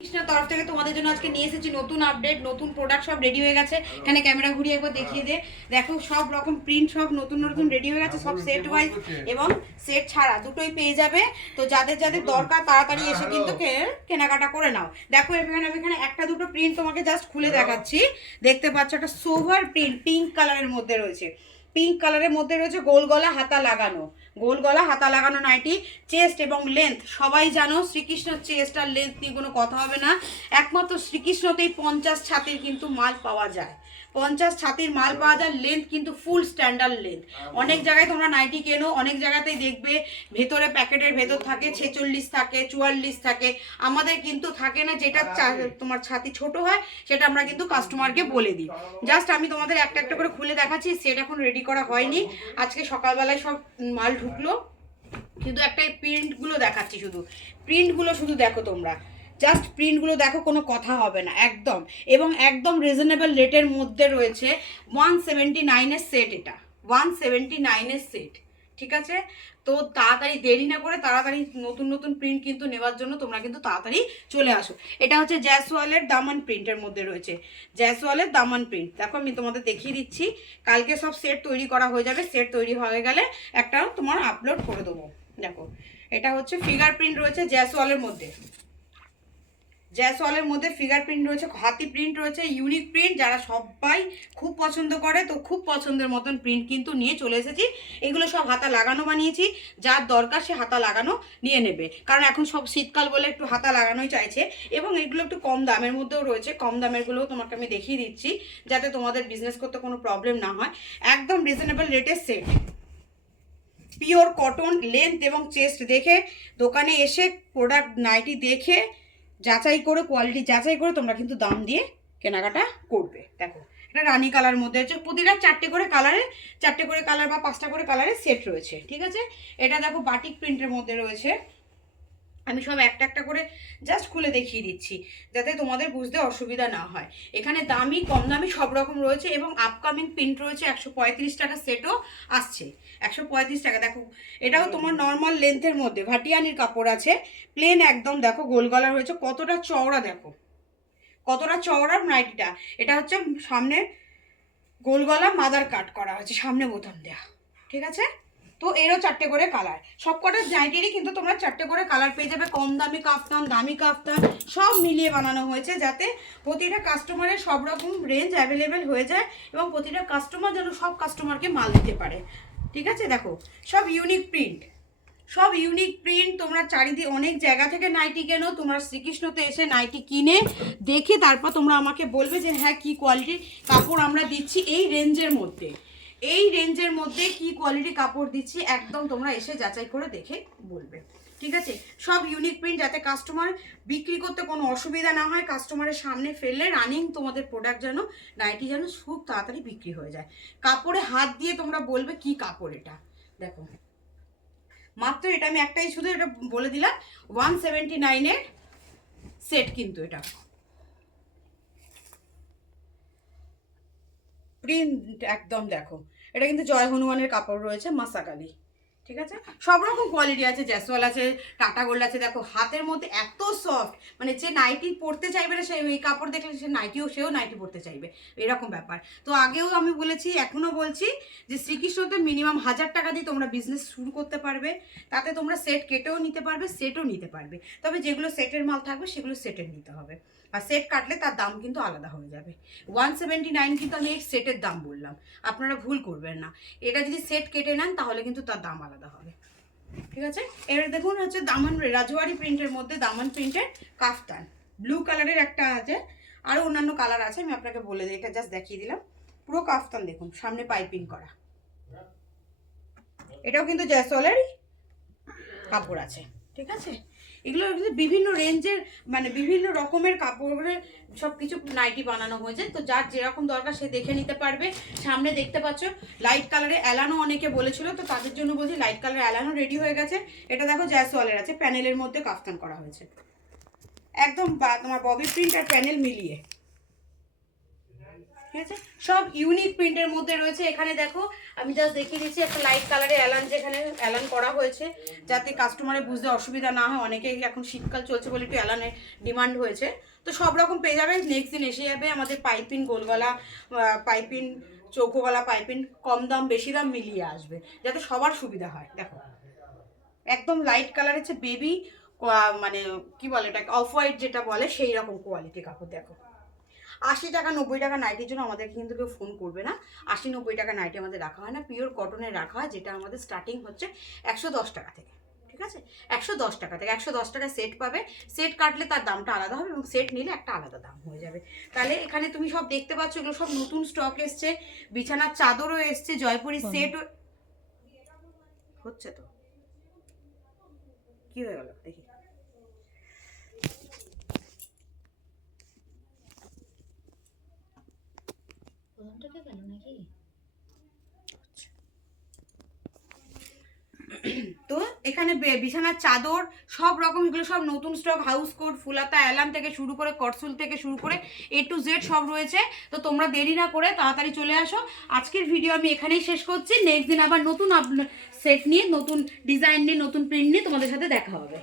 কৃষ্ণার তরফ থেকে তোমাদের জন্য আজকে নিয়ে এসেছি নতুন আপডেট, নতুন প্রোডাক্ট সব রেডি হয়ে গেছে। এখানে ক্যামেরা ঘুরিয়ে একবার দেখিয়ে দে। দেখো সব রকম প্রিন্ট সব নতুন নতুন রেডি হয়ে গেছে, সব সেট ওয়াইজ এবং সেট ছাড়া দুটোই পেয়ে যাবে। তো যাদের যাদের দরকার তাড়াতাড়ি এসে কিন্তু কেনাকাটা করে নাও। দেখো এখানে একটা দুটো প্রিন্ট তোমাকে জাস্ট খুলে দেখাচ্ছি। দেখতে পাচ্ছ একটা সোভার প্রিন্ট পিঙ্ক কালারের মধ্যে রয়েছে। পিঙ্ক কালারের মধ্যে রয়েছে গোল গলা হাতা লাগানো, গোল গলা হাতা লাগানো নাইটি। চেস্ট এবং লেন্থ সবাই জানো, শ্রীকৃষ্ণর চেস্ট আর লেন্থ নিয়ে কোনো কথা হবে না। একমাত্র শ্রীকৃষ্ণতেই 50 ছাতির কিন্তু মাল পাওয়া যায়, 50 ছাতির মাল পাওয়া যায়। লেন্থ কিন্তু ফুল স্ট্যান্ডার্ড লেন্থ। অনেক জায়গায় তোমরা নাইটি কেনো, অনেক জায়গাতেই দেখবে ভেতরে প্যাকেটের ভেতর থাকে 46 থাকে, 44 থাকে। আমাদের কিন্তু থাকে না, যেটা তোমার ছাতি ছোট হয় সেটা আমরা কিন্তু কাস্টমারকে বলে দিই। জাস্ট আমি তোমাদের একটা একটা করে খুলে দেখাচ্ছি। সেট এখন রেডি করা হয়নি, আজকে সকালবেলায় সব মাল ঢুকলো। শুধু একটা প্রিন্টগুলো দেখাচ্ছি, শুধু প্রিন্টগুলো শুধু দেখো তোমরা, জাস্ট প্রিন্টগুলো দেখো, কোনো কথা হবে না একদম। এবং একদম রিজনেবল রেটের মধ্যে রয়েছে। 179-এর সেট, এটা 179-এর সেট, ঠিক আছে? তো তাড়াতাড়ি দেরি না করে তাড়াতাড়ি নতুন নতুন প্রিন্ট কিন্তু নেওয়ার জন্য তোমরা কিন্তু তাড়াতাড়ি চলে আসো। এটা হচ্ছে জ্যাসওয়ালের দামান প্রিন্টের মধ্যে রয়েছে, জ্যাসওয়ালের দামান প্রিন্ট। দেখো আমি তোমাদের দেখিয়ে দিচ্ছি, কালকে সব সেট তৈরি করা হয়ে যাবে। সেট তৈরি হয়ে গেলে একটা তোমার আপলোড করে দেবো। দেখো এটা হচ্ছে ফিগার প্রিন্ট রয়েছে জ্যাসওয়ালের মধ্যে, জ্যাসওয়ালের মধ্যে ফিগার প্রিন্ট রয়েছে, হাতি প্রিন্ট রয়েছে, ইউনিক প্রিন্ট, যারা সবাই খুব পছন্দ করে। তো খুব পছন্দের মতন প্রিন্ট কিন্তু নিয়ে চলে এসেছি। এগুলো সব হাতা লাগানো বানিয়েছি, যার দরকার সে হাতা লাগানো নিয়ে নেবে, কারণ এখন সব শীতকাল বলে একটু হাতা লাগানোই চাইছে। এবং এগুলো একটু কম দামের মধ্যেও রয়েছে, কম দামেরগুলোও তোমাকে আমি দেখিয়ে দিচ্ছি যাতে তোমাদের বিজনেস করতে কোনো প্রবলেম না হয়। একদম রিজনেবল রেটের সেট, পিওর কটন, লেন্থ এবং চেস্ট দেখে দোকানে এসে প্রোডাক্ট নাইটি দেখে যাচাই করে, কোয়ালিটি যাচাই করে তোমরা কিন্তু দাম দিয়ে কেনাকাটা করবে। দেখো এটা রানি কালার মধ্যে হচ্ছে, প্রতিটা 4টে করে কালারে, 4টে করে কালার বা 5টা করে কালারের সেট রয়েছে, ঠিক আছে? এটা দেখো বাটিক প্রিন্টের মধ্যে রয়েছে। আমি সব একটা একটা করে জাস্ট খুলে দেখিয়ে দিচ্ছি যাতে তোমাদের বুঝতে অসুবিধা না হয়। এখানে দামি কম দামি সব রকম রয়েছে এবং আপকামিং প্রিন্ট রয়েছে। 135 টাকা সেটও আসছে, 135 টাকা। দেখো এটাও তোমার নর্মাল লেন্থের মধ্যে ভাটিয়ানির কাপড় আছে, প্লেন একদম। দেখো গোল গলা রয়েছে, কতটা চওড়া, দেখো কতটা চওড়া নাইটিটা। এটা হচ্ছে সামনে গোল গলা মাদার কাট করা হয়েছে, সামনে বোতাম দেয়া, ঠিক আছে? তো এরও 4টে করে কালার, সব কটা নাইটিরই কিন্তু তোমরা 4টে করে কালার পেয়ে যাবে। কম দামি কাফতান, দামি কাফতান সব মিলিয়ে বানানো হয়েছে যাতে প্রতিটা কাস্টমারের সব রকম রেঞ্জ অ্যাভেলেবেল হয়ে যায় এবং প্রতিটা কাস্টমার যেন সব কাস্টমারকে মাল দিতে পারে, ঠিক আছে? দেখো সব ইউনিক প্রিন্ট, সব ইউনিক প্রিন্ট। তোমরা চারিদিকে অনেক জায়গা থেকে নাইটি কেনো, তোমরা শ্রীকৃষ্ণতে এসে নাইটি কিনে দেখে তারপর তোমরা আমাকে বলবে যে হ্যাঁ কী কোয়ালিটির কাপড় আমরা দিচ্ছি এই রেঞ্জের মধ্যে, এই রেঞ্জের মধ্যে কি কোয়ালিটি কাপড় দিচ্ছি, একদম তোমরা এসে যাচাই করে দেখে বলবে, ঠিক আছে? সব ইউনিক প্রিন্ট, যাতে কাস্টমার বিক্রি করতে কোনো অসুবিধা না হয়। কাস্টমারের সামনে ফেললে রানিং তোমাদের প্রোডাক্ট যেন, নাইটি যেন খুব তাড়াতাড়ি বিক্রি হয়ে যায়। কাপড়ে হাত দিয়ে তোমরা বলবে কি কাপড় এটা। দেখো মাত্র এটা আমি একটাই শুধু এটা বলে দিলাম, 179-এর সেট কিন্তু এটা প্রিন্ট একদম। দেখো এটা কিন্তু জয় হনুমানের কাপড় রয়েছে, মাসাকালি, ঠিক আছে? সব রকম কোয়ালিটি আছে, জ্যাসওয়াল আছে, টাটা গোল্ড আছে। দেখো হাতের মধ্যে এত সফট, মানে যে নাইটি পরতে চাইবে না সে এই কাপড় দেখলে সে সেও নাইটি পরতে চাইবে, এরকম ব্যাপার। তো আগেও আমি বলেছি, এখনও বলছি যে শ্রীকৃষ্ণতে মিনিমাম 1000 টাকা দিয়ে তোমরা বিজনেস শুরু করতে পারবে। তাতে তোমরা সেট কেটেও নিতে পারবে, সেটও নিতে পারবে। তবে যেগুলো সেটের মাল থাকবে সেগুলো সেটের নিতে হবে, আর সেট কাটলে তার দাম কিন্তু আলাদা হয়ে যাবে। 179 কিন্তু আমি এই সেটের দাম বললাম, আপনারা ভুল করবেন না। এটা যদি সেট কেটে নেন তাহলে কিন্তু তার দাম আলাদা হবে, ঠিক আছে? এবার দেখুন হচ্ছে দামান রাজওয়ারি প্রিন্টের মধ্যে দামান প্রিন্টের কাফতান, ব্লু কালারের একটা আছে, আরও অন্যান্য কালার আছে, আমি আপনাকে বলে দিই, এটা জাস্ট দেখিয়ে দিলাম। পুরো কাফতান দেখুন, সামনে পাইপিং করা। এটাও কিন্তু জ্যাসওয়ালেরই কাপড় আছে, ঠিক আছে? এগুলো বিভিন্ন রেঞ্জের, মানে বিভিন্ন রকমের কাপড়ের সব কিছু নাইটি বানানো হয়েছে। তো যার যেরকম দরকার সে দেখে নিতে পারবে। সামনে দেখতে পাচ্ছ লাইট কালারে অ্যালানো অনেকে বলেছিল, তো তাদের জন্য বলছি লাইট কালার অ্যালানো রেডি হয়ে গেছে। এটা দেখো জ্যাসওয়ালের আছে, প্যানেলের মধ্যে কাফতান করা হয়েছে একদম তোমার ববি প্রিন্ট আর প্যানেল মিলিয়ে। ঠিক আছে, সব ইউনিক প্রিন্টের মধ্যে রয়েছে। এখানে দেখো আমি জাস্ট দেখিয়ে দিচ্ছি একটা লাইট কালারে অ্যালান, যেখানে অ্যালান করা হয়েছে যাতে কাস্টমারের বুঝতে অসুবিধা না হয়। অনেকেই এখন শীতকাল চলছে বলে একটু অ্যালানের ডিমান্ড হয়েছে। তো সব রকম পেয়ে যাবে। নেক্সট দিন এসে যাবে আমাদের পাইপিন, গোলগলা পাইপিন, চৌকো গলা পাইপিন, কম দাম বেশি দাম মিলিয়ে আসবে যাতে সবার সুবিধা হয়। দেখো একদম লাইট কালার হচ্ছে বেবি, মানে কি বলে এটা, অফ হোয়াইট যেটা বলে সেই রকম কোয়ালিটি কাপড়। দেখো 80 টাকা 90 টাকা নাইটির জন্য আমাদের কিন্তু কেউ ফোন করবে না। 80-90 টাকা নাইটি আমাদের রাখা হয় না, পিওর কটনের রাখা হয়, যেটা আমাদের স্টার্টিং হচ্ছে 110 টাকা থেকে। ঠিক আছে, 110 টাকা থেকে 110 টাকা সেট পাবে। সেট কাটলে তার দামটা আলাদা হবে এবং সেট নিলে একটা আলাদা দাম হয়ে যাবে। তাহলে এখানে তুমি সব দেখতে পাচ্ছ, এগুলো সব নতুন স্টক এসছে। বিছানার চাদরও এসছে, জয়পুরি সেটও হচ্ছে। তো কি হয়ে গেল দেখি, তো এখানে বিছানার চাদর সব রকম, এগুলো সব নতুন স্টক। হাউস কোট, ফুলাতা, অ্যালাম থেকে শুরু করে করসুল থেকে শুরু করে A to Z সব রয়েছে। তো তোমরা দেরি না করে তাড়াতাড়ি চলে আসো। আজকের ভিডিও আমি এখানেই শেষ করছি। নেক্সট দিন আবার নতুন সেট নিয়ে, নতুন ডিজাইন নিয়ে, নতুন প্রিন্ট নিয়ে তোমাদের সাথে দেখা হবে।